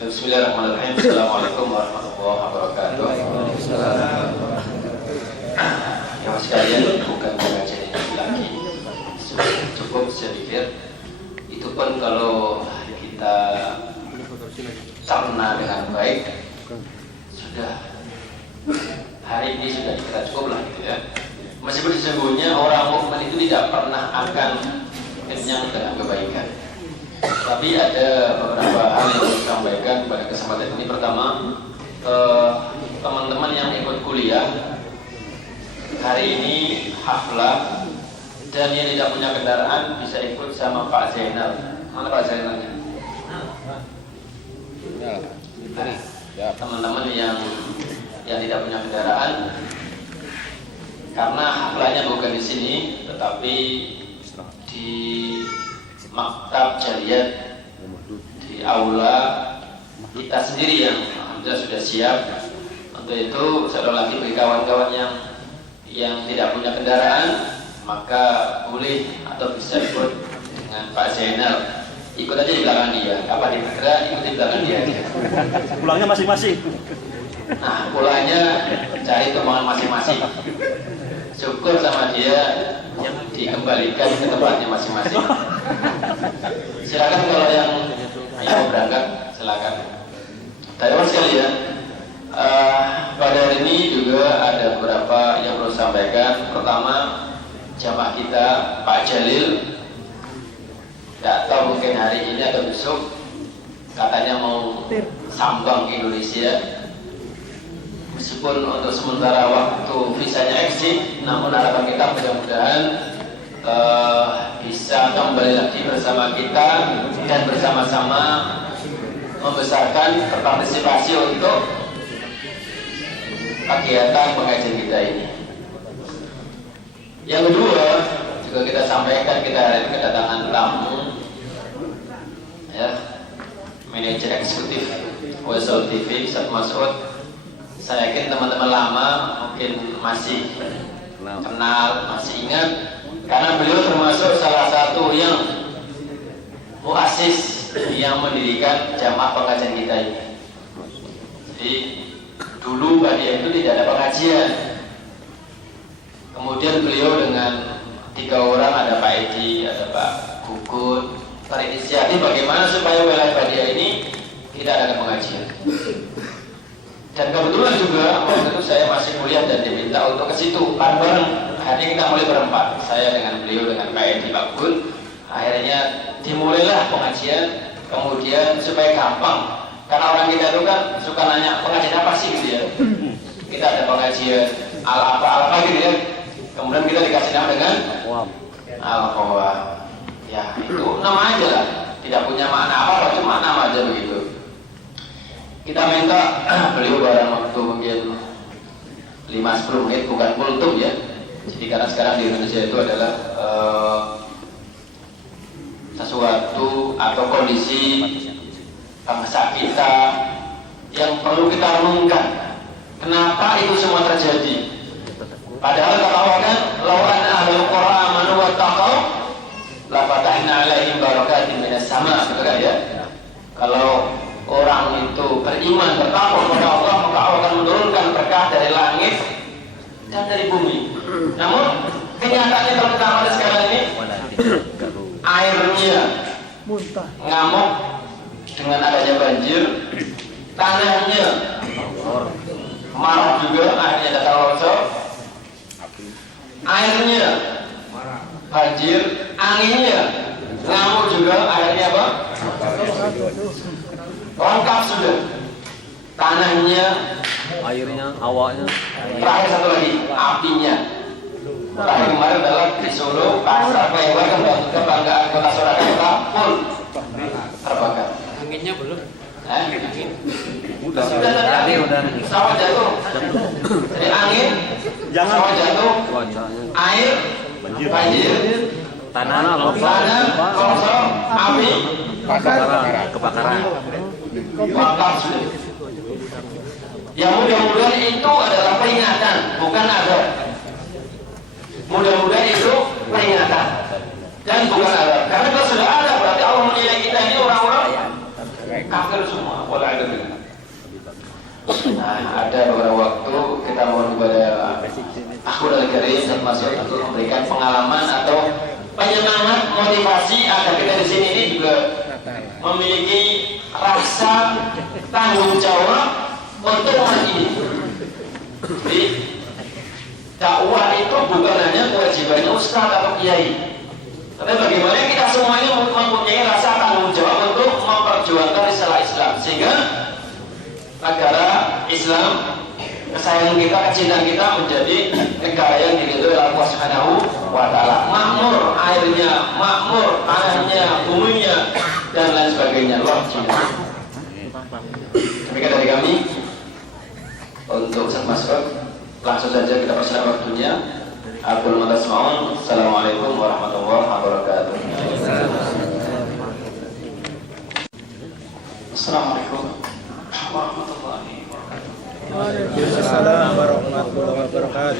Bismillahirrahmanirrahim. Assalamualaikum warahmatullahi wabarakatuh. Yang sekalian, bukan pengajian ini lagi, cukup saya pikir. Itu pun kalau kita cerna dengan baik, sudah hari ini sudah kita cukup lah gitu ya. Meskipun sesungguhnya orang mukmin itu tidak pernah akan kenyang dengan kebaikan. Tapi ada beberapa hal yang saya sampaikan pada kesempatan ini. Pertama, teman-teman yang ikut kuliah hari ini haflah dan yang tidak punya kendaraan bisa ikut sama Pak Zainal. Mana Pak Zainalnya? Teman-teman yang tidak punya kendaraan, karena haflahnya bukan di sini, tetapi di maktab jariyat di aula kita sendiri yang alhamdulillah sudah siap. Untuk itu sekali lagi bagi kawan-kawan yang tidak punya kendaraan, maka boleh atau bisa ikut dengan Pak Zainal. Ikut aja di belakang dia. Kapan dia bergerak, ikut di belakang dia aja. Pulangnya masing-masing. Nah, pulangnya cari teman masing-masing. Syukur sama dia yang dikembalikan ke tempatnya masing-masing. Silakan kalau yang mau berangkat, silakan. Teman sekalian, pada hari ini juga ada beberapa yang perlu sampaikan. Pertama, jamaah kita Pak Jalil, tidak tahu mungkin hari ini atau besok katanya mau sambang ke Indonesia. Meskipun untuk sementara waktu visanya exit, namun harapan kita mudah-mudahan bisa kembali lagi bersama kita dan bersama-sama membesarkan berpartisipasi untuk kegiatan pengajian kita ini. Yang kedua, juga kita sampaikan, kita hari ini kedatangan tamu, ya, manajer eksekutif Wasol TV, Ustaz Mas'ud. Saya yakin teman-teman lama mungkin masih kenal, masih ingat, karena beliau termasuk salah satu yang muassis yang mendirikan jamaah pengajian kita ini. Jadi dulu Badia itu tidak ada pengajian. Kemudian beliau dengan 3 orang, ada Pak Edi, ada Pak Gugun, berinisiatif bagaimana supaya wilayah Badia ini tidak ada pengajian. Dan kebetulan juga waktu itu saya masih kuliah dan diminta untuk ke situ bareng-bareng. Akhirnya kita mulai berempat, saya dengan beliau, dengan Pak Edi, Pak Gun. Akhirnya dimulailah pengajian. Kemudian supaya gampang, karena orang kita itu kan suka nanya pengajian apa sih gitu ya. Kita ada pengajian apa gitu ya. Kemudian kita dikasih nama dengan Al-Qawam. Ya itu nama aja lah, tidak punya makna apa, cuma nama aja begitu. Kita minta beliau barang waktu mungkin 5-10 menit, bukan kultum ya. Jadi karena sekarang di Indonesia itu adalah sesuatu atau kondisi bangsa kita yang perlu kita renungkan. Kenapa itu semua terjadi? Padahal kata Allah kan, "Lau anna ahlul qura amanu wattaqau la fatahna 'alaihim barakatin minas sama." Betul kan ya? Kalau orang itu beriman, bertakwa kepada Allah, maka Allah akan menurunkan berkah dari langit dan dari bumi. Namun kenyataannya kalau kita amati sekarang ini, airnya ngamuk dengan adanya banjir, tanahnya marah juga, akhirnya datang longsor, airnya banjir, anginnya ngamuk juga, akhirnya apa? Lengkap sudah, tanahnya, Airnya, awaknya. terakhir satu lagi, apinya. Terakhir kemarin adalah di Solo, pasar Payuan kan kebanggaan kota Surakarta full terbakar. Anginnya belum. Angin. Udah. Sudah tadi Udah. sawah jatuh. Jadi angin, sawah jatuh, air, banjir, Tanah, longsor, api, kebakaran. lengkap sudah. Ya mudah-mudahan itu adalah peringatan, bukan azab. Mudah-mudahan itu peringatan dan bukan azab. Karena kalau sudah ada, berarti Allah menilai kita ini orang-orang kafir semua. Wala'adzubillah. Nah, ada beberapa waktu kita mohon kepada Akhul Al-Karim dan Masuk untuk memberikan pengalaman atau penyemangat motivasi agar kita di sini ini juga memiliki rasa tanggung jawab untuk umat ini. Jadi dakwah itu bukan hanya kewajibannya ustaz atau kiai, tapi bagaimana kita semuanya mempunyai rasa tanggung jawab untuk memperjuangkan risalah Islam sehingga negara Islam, kesayangan kita, kecintaan kita menjadi negara yang diridhoi oleh Allah Subhanahu wa taala. Makmur airnya, makmur tanahnya, buminya dan lain sebagainya. Allah Subhanahu. Demikian dari kami. Untuk Ustaz Masrur, langsung saja kita persilakan waktunya. Aku Tasmaun. Assalamualaikum warahmatullahi wabarakatuh. Assalamualaikum warahmatullahi wabarakatuh. Waalaikumsalam warahmatullahi wabarakatuh.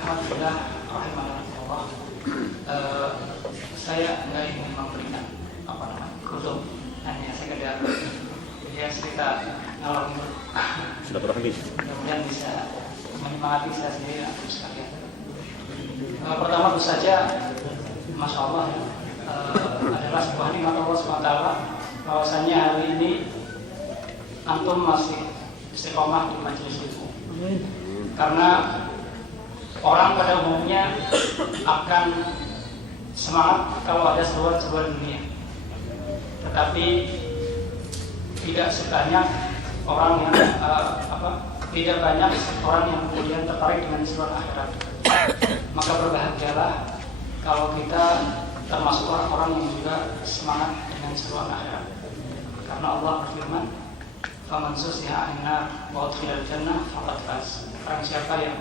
Alhamdulillah, rahimahullah. Saya nggak ingin memberikan kutub, hanya sekedar ya cerita ngalor ngidul. Sudah berhenti. Kemudian bisa menyemangati saya sendiri dan terus sekalian. Pertama tentu saja, masya Allah adalah sebuah nikmat Allah SWT bahwasanya hari ini antum masih istiqomah di majelis itu. Karena orang pada umumnya akan semangat kalau ada seruan-seruan dunia, tetapi tidak sebanyak orang yang tidak banyak orang yang kemudian tertarik dengan seruan akhirat. Maka berbahagialah kalau kita termasuk orang-orang yang juga semangat dengan seruan akhirat. Karena Allah berfirman, "Faman zuhziha 'anil nar wa udkhilal jannah faqad faz." Barang siapa yang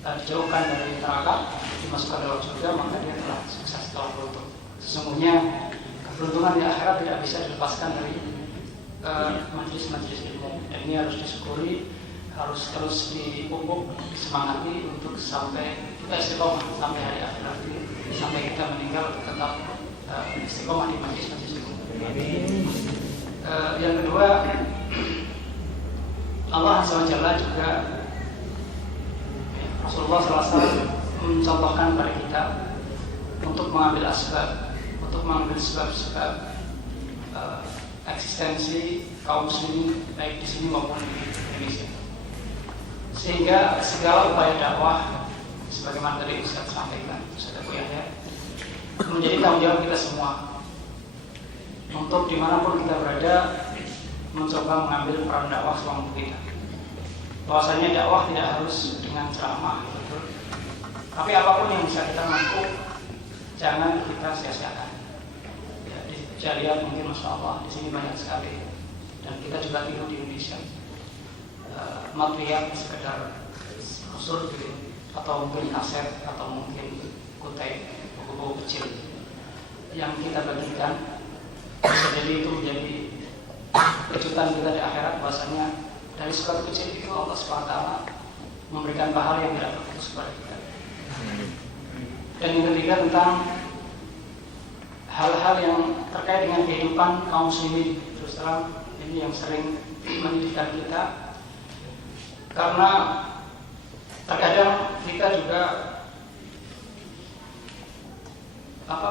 dijauhkan dari neraka, dimasukkan dalam surga, maka dia telah sukses, telah beruntung. Sesungguhnya keberuntungan di akhirat tidak bisa dilepaskan dari majelis-majelis ilmu. Dan ini harus disyukuri, harus terus dipupuk, disemangati untuk sampai kita istiqomah sampai hari akhirat, sampai kita meninggal tetap istiqomah di majelis-majelis ilmu. Yang kedua, Allah Azza wa Jalla juga, Rasulullah SAW mencontohkan kepada kita untuk mengambil asbab, untuk mengambil sebab-sebab eksistensi kaum muslimin baik di sini maupun di Indonesia, sehingga segala upaya dakwah sebagaimana tadi Ustaz sampaikan, Ustaz Abu Yahya, menjadi tanggung jawab kita semua untuk dimanapun kita berada mencoba mengambil peran dakwah semampu kita. Bahwasanya dakwah tidak harus dengan ceramah, betul. Tapi apapun yang bisa kita mampu, jangan kita sia-siakan. Ya, di Jariah mungkin masya Allah di sini banyak sekali, dan kita juga tidur di Indonesia. Material sekedar usul gitu, atau mungkin kaset, atau mungkin kutai, buku-buku kecil yang kita bagikan, bisa jadi itu menjadi kejutan kita di akhirat, bahwasanya dari suatu kecil itu Allah SWT memberikan pahala yang tidak terputus kepada kita. Dan yang ketiga tentang hal-hal yang terkait dengan kehidupan kaum muslimin, terus terang ini yang sering menyedihkan kita, karena terkadang kita juga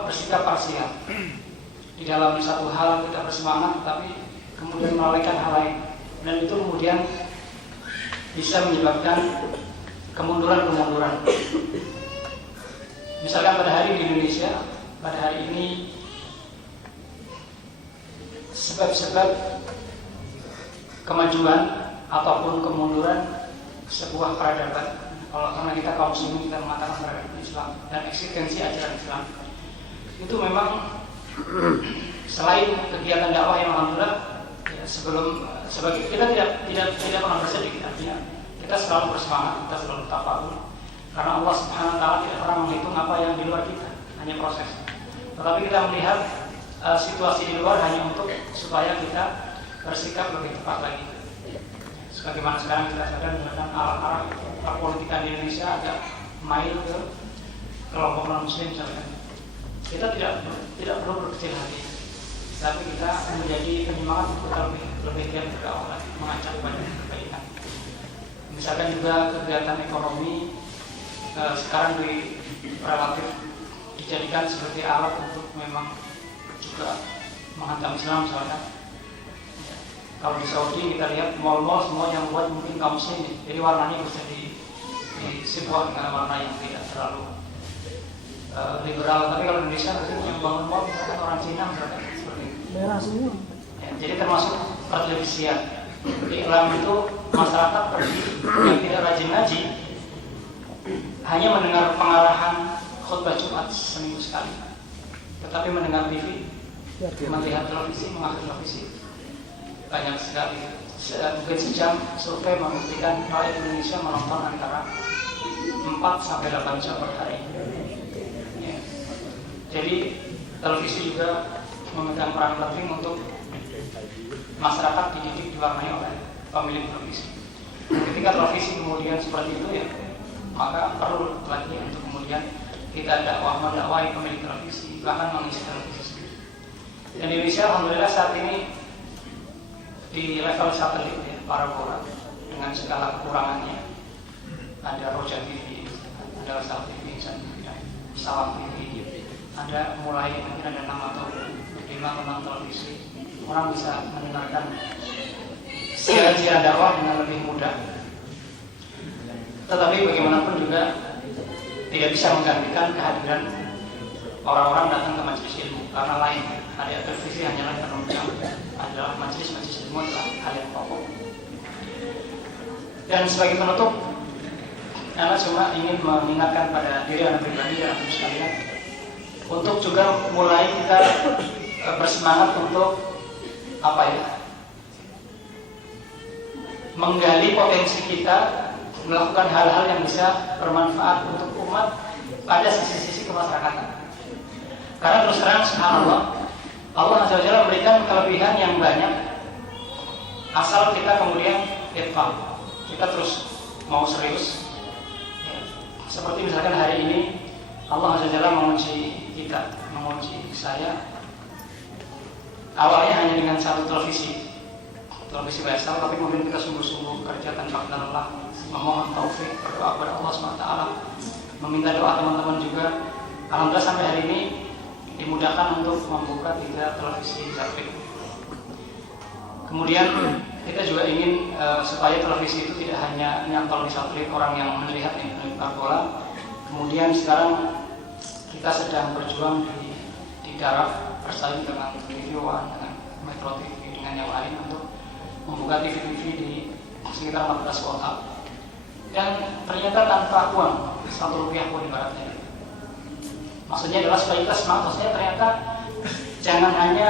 bersikap parsial. Di dalam satu hal kita bersemangat, tapi kemudian melalaikan hal lain, dan itu kemudian bisa menyebabkan kemunduran-kemunduran. Misalkan pada hari di Indonesia, pada hari ini sebab-sebab kemajuan ataupun kemunduran sebuah peradaban. Kalau karena kita kaum muslimin, kita mengatakan peradaban Islam dan eksistensi ajaran Islam, itu memang selain kegiatan dakwah yang alhamdulillah ya, sebagai kita tidak pernah bersedih, kita selalu bersemangat, kita selalu tafakur, karena Allah Subhanahu wa taala tidak pernah menghitung apa yang di luar kita, hanya proses. Tetapi kita melihat situasi di luar hanya untuk supaya kita bersikap lebih tepat lagi. Sebagaimana sekarang kita sadar dengan arah politika di Indonesia agak main ke kelompok non-muslim misalkan. Kita tidak perlu berkecil hati, tapi kita menjadi penyemangat untuk lebih giat berdakwah lagi, mengajak kepada kebaikan. Misalkan juga kegiatan ekonomi sekarang relatif dijadikan sebagai alat untuk memang juga menghantam Islam misalkan. Kalau di Saudi kita lihat mall-mall semua yang buat mungkin kaum muslim, jadi warnanya bisa disebuah dengan warna yang tidak terlalu liberal. Tapi kalau Indonesia mungkin yang bangun mall misalkan orang Cina misalkan seperti itu. Merah semua. Ya, jadi termasuk pertelevisian. Iklan itu masyarakat pergi yang tidak rajin ngaji hanya mendengar pengarahan khutbah Jumat seminggu sekali, tetapi mendengar TV, melihat televisi, mengakhiri televisi banyak sekali. Mungkin sejam survei membuktikan rakyat Indonesia menonton antara 4 sampai 8 jam per hari. Ya. Jadi televisi juga memegang peran penting untuk masyarakat dididik diwarnai oleh pemilik televisi. Ketika televisi kemudian seperti itu ya, maka perlu lagi untuk kemudian kita mendakwai pemilik televisi, bahkan mengisi televisi sendiri. Dan di Indonesia alhamdulillah saat ini di level satelit ya, parabola dengan segala kekurangannya, ada Roja TV, ada Sal TV, Salam TV, ada mulai mungkin ada 6 atau 5 televisi, orang bisa mendengarkan siaran dakwah dengan lebih mudah. Tetapi bagaimanapun juga tidak bisa menggantikan kehadiran orang-orang datang ke majelis ilmu, karena lain. Ada televisi hanyalah penunjang, adalah majelis ilmu adalah hal yang pokok. Dan sebagai penutup, Anda cuma ingin mengingatkan pada diri Anda pribadi dan Anda sekalian untuk juga mulai kita bersemangat untuk menggali potensi kita, melakukan hal-hal yang bisa bermanfaat untuk umat pada sisi-sisi kemasyarakatan. Karena terus terang subhanallah, Allah Azza wa Jalla memberikan kelebihan yang banyak asal kita kemudian kita terus mau serius ya. Seperti misalkan hari ini Allah Azza wa Jalla menguji kita, menguji saya awalnya hanya dengan satu televisi biasa, tapi kemudian kita sungguh-sungguh kerja tanpa lelah, memohon taufik, berdoa kepada Allah SWT, meminta doa teman-teman juga. Alhamdulillah sampai hari ini dimudahkan untuk membuka 3 televisi Zafir. Kemudian kita juga ingin supaya televisi itu tidak hanya nyantol di satelit orang yang melihat di parabola. Kemudian sekarang kita sedang berjuang di darat, bersaing dengan TV One, dengan Metro TV, dengan yang lain untuk membuka TV-TV di sekitar 14 kota. Dan ternyata tanpa uang, 1 rupiah pun ibaratnya. Maksudnya adalah supaya kita semangat. Maksudnya ternyata jangan hanya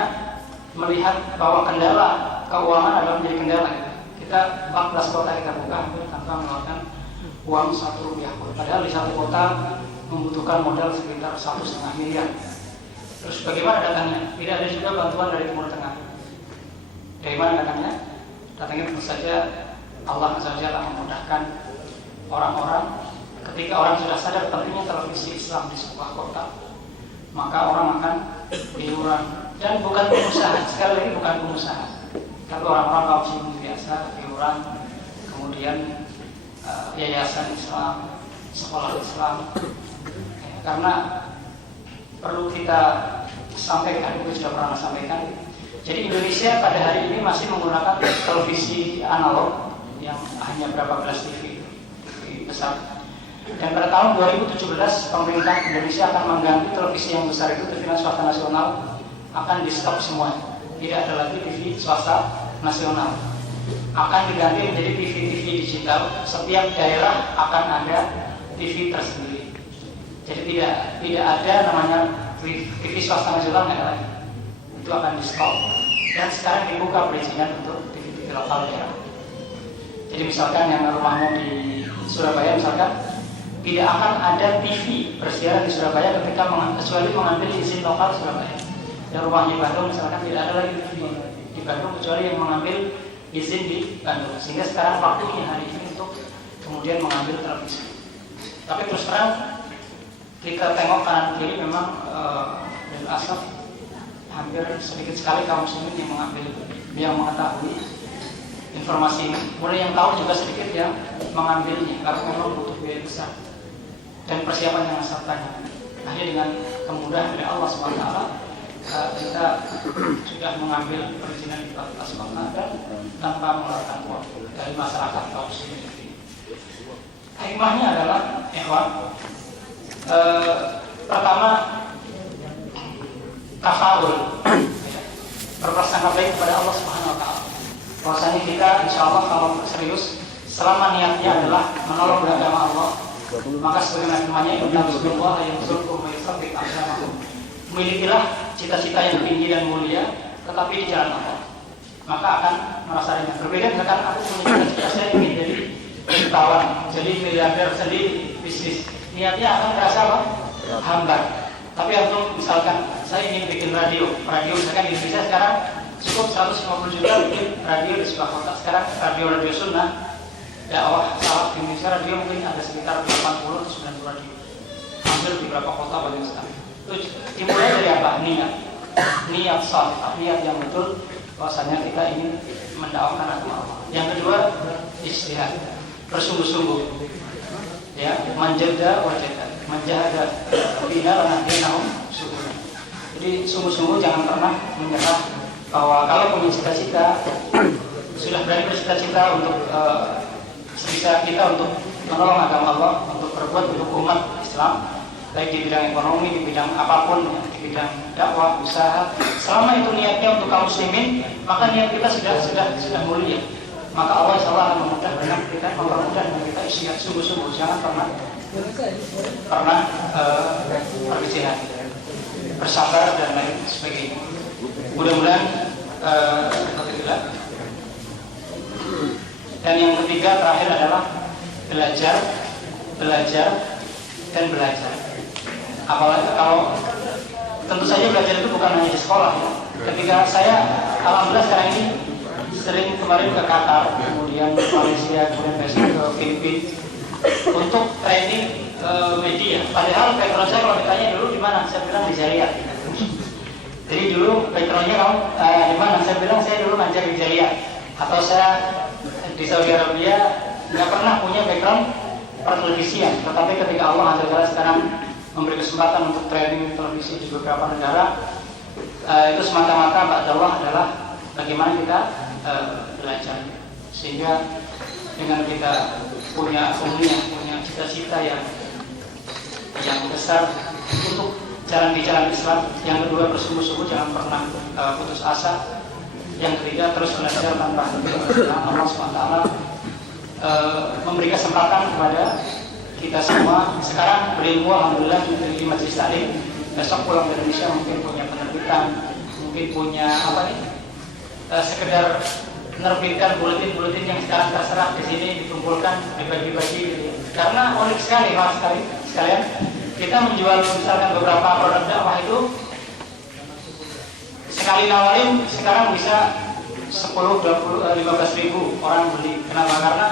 melihat bahwa kendala keuangan adalah menjadi kendala. Kita 14 kota kita buka hampir tanpa mengeluarkan uang 1 rupiah pun. Padahal di 1 kota membutuhkan modal sekitar 1,5 miliar. Terus bagaimana datangnya? Tidak ada juga bantuan dari Timur Tengah. Dari mana datangnya? Datangnya tentu saja Allah Azza wa Jalla memudahkan orang-orang. Ketika orang sudah sadar pentingnya televisi Islam di sebuah kota, maka orang akan iuran. Dan bukan pengusaha, sekali lagi bukan pengusaha, tapi orang-orang kaum muslimin biasa iuran, kemudian yayasan Islam, sekolah Islam. Karena perlu kita sampaikan, itu sudah pernah sampaikan. Jadi Indonesia pada hari ini masih menggunakan televisi analog yang hanya berapa belas TV besar. Dan pada tahun 2017 pemerintah Indonesia akan mengganti televisi yang besar itu, TV swasta nasional akan di stop semua. Tidak ada lagi TV swasta nasional. Akan diganti menjadi TV digital. Setiap daerah akan ada TV tersendiri. Jadi tidak ada namanya TV swasta nasional, nggak ada lagi. Itu akan di stop. Dan sekarang dibuka perizinan untuk TV lokal daerah. Jadi misalkan yang rumahmu di Surabaya misalkan, tidak akan ada TV bersiaran di Surabaya kecuali mengambil izin lokal Surabaya. dan rumahnya di Bandung misalkan tidak ada lagi di Bandung kecuali yang mengambil izin di Bandung, sehingga sekarang waktunya hari ini untuk kemudian mengambil televisi. Tapi terus terang kita tengok kanan kiri memang dan asal hampir sedikit sekali kaum muslimin yang mengetahui informasi ini. Kemudian yang tahu juga sedikit yang mengambilnya karena memang butuh biaya besar dan persiapan yang sangat banyak. Hanya dengan kemudahan dari Allah SWT kita sudah mengambil perizinan di Fakultas Bangka dan tanpa mengeluarkan uang dari masyarakat kaum muslimin. Hikmahnya adalah pertama tafaul, berprasangka baik kepada Allah Subhanahu Wa Taala. Bahwasanya kita insya Allah kalau serius, selama niatnya adalah menolong agama Allah, maka sebagaimana firman-Nya, Inna Rasulullah yang surkum mayusabik agamakum. Milikilah cita-cita yang tinggi dan mulia, tetapi di jalan Allah, maka akan merasakannya. Berbeda misalkan aku punya cita-cita, saya ingin jadi wartawan, jadi miliarder sendiri, bisnis. Niatnya akan terasa apa? Hambar. Tapi untuk misalkan saya ingin bikin radio misalkan di Indonesia sekarang cukup 150 juta bikin radio di sebuah kota. Sekarang radio sunnah dakwah salaf di Indonesia, radio mungkin ada sekitar 80 atau 90 radio, hampir di beberapa kota banyak sekali. Itu dimulai dari apa? Niat salih, niat yang betul bahwasanya kita ingin mendakwakan agama Allah. Yang kedua, istihad, bersungguh-sungguh, ya, menjaga bina lanadinahum syukur. Jadi sungguh-sungguh jangan pernah menyerah, bahwa kalau punya cita-cita, sudah berani bercita-cita untuk sebisa kita untuk menolong agama Allah, untuk berbuat untuk umat Islam, baik di bidang ekonomi, di bidang apapun, di bidang dakwah, usaha. Selama itu niatnya untuk kaum muslimin, maka niat kita sudah mulia. Maka Allah insya Allah akan mempermudah dengan kita istihad sungguh-sungguh, jangan pernah berjihad, bersabar dan lain sebagainya. Mudah-mudahan alhamdulillah. Dan yang ketiga terakhir adalah belajar dan belajar. Apalagi kalau tentu saja belajar itu bukan hanya di sekolah ya. Ketika saya alhamdulillah sekarang ini sering kemarin ke Qatar, kemudian ke Malaysia, kemudian besok ke Filipina untuk training media. Padahal background saya kalau ditanya dulu di mana, saya bilang di Jariah. Jadi dulu backgroundnya kamu di mana? Saya bilang saya dulu ngajar di Jariah. Atau saya di Saudi Arabia nggak pernah punya background pertelevisian. Tetapi ketika Allah Azza sekarang memberi kesempatan untuk training televisi di beberapa negara, itu semata-mata Mbak Dawah adalah bagaimana kita belajar, sehingga dengan kita punya cita-cita yang besar untuk jalan di jalan Islam. Yang kedua, bersungguh-sungguh, jangan pernah putus asa. Yang ketiga, terus belajar tanpa henti. Allah SWT memberi kesempatan kepada kita semua sekarang berilmu, alhamdulillah, di Majelis Taklim. Besok pulang ke Indonesia mungkin punya penerbitan, mungkin punya sekedar menerbitkan buletin-buletin yang sekarang terserah di sini, dikumpulkan, dibagi-bagi gitu. Karena unik sekali mas sekalian, kita menjual misalkan beberapa produk dakwah itu sekali nawarin sekarang bisa 10, 20, 15 ribu orang beli. Kenapa? Karena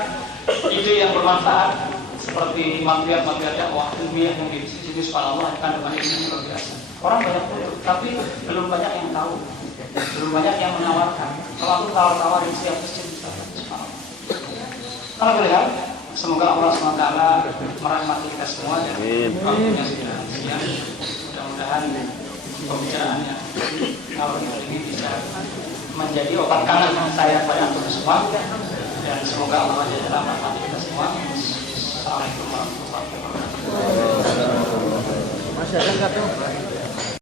ide yang bermanfaat seperti materi dakwah ilmiah yang di subhanallah kandungan ini luar biasa. Orang banyak butuh, tapi belum banyak yang tahu, belum banyak yang menawarkan. Kalau aku tawar-tawarin setiap masjid, subhanallah. Kalau boleh, semoga Allah SWT merahmati kita semua dan waktunya sudah siang. Mudah-mudahan pembicaraannya kalau ini bisa menjadi obat kangen saya kepada antum semua, dan semoga Allah SWT merahmati kita semua. Assalamualaikum warahmatullahi wabarakatuh. Masya Allah.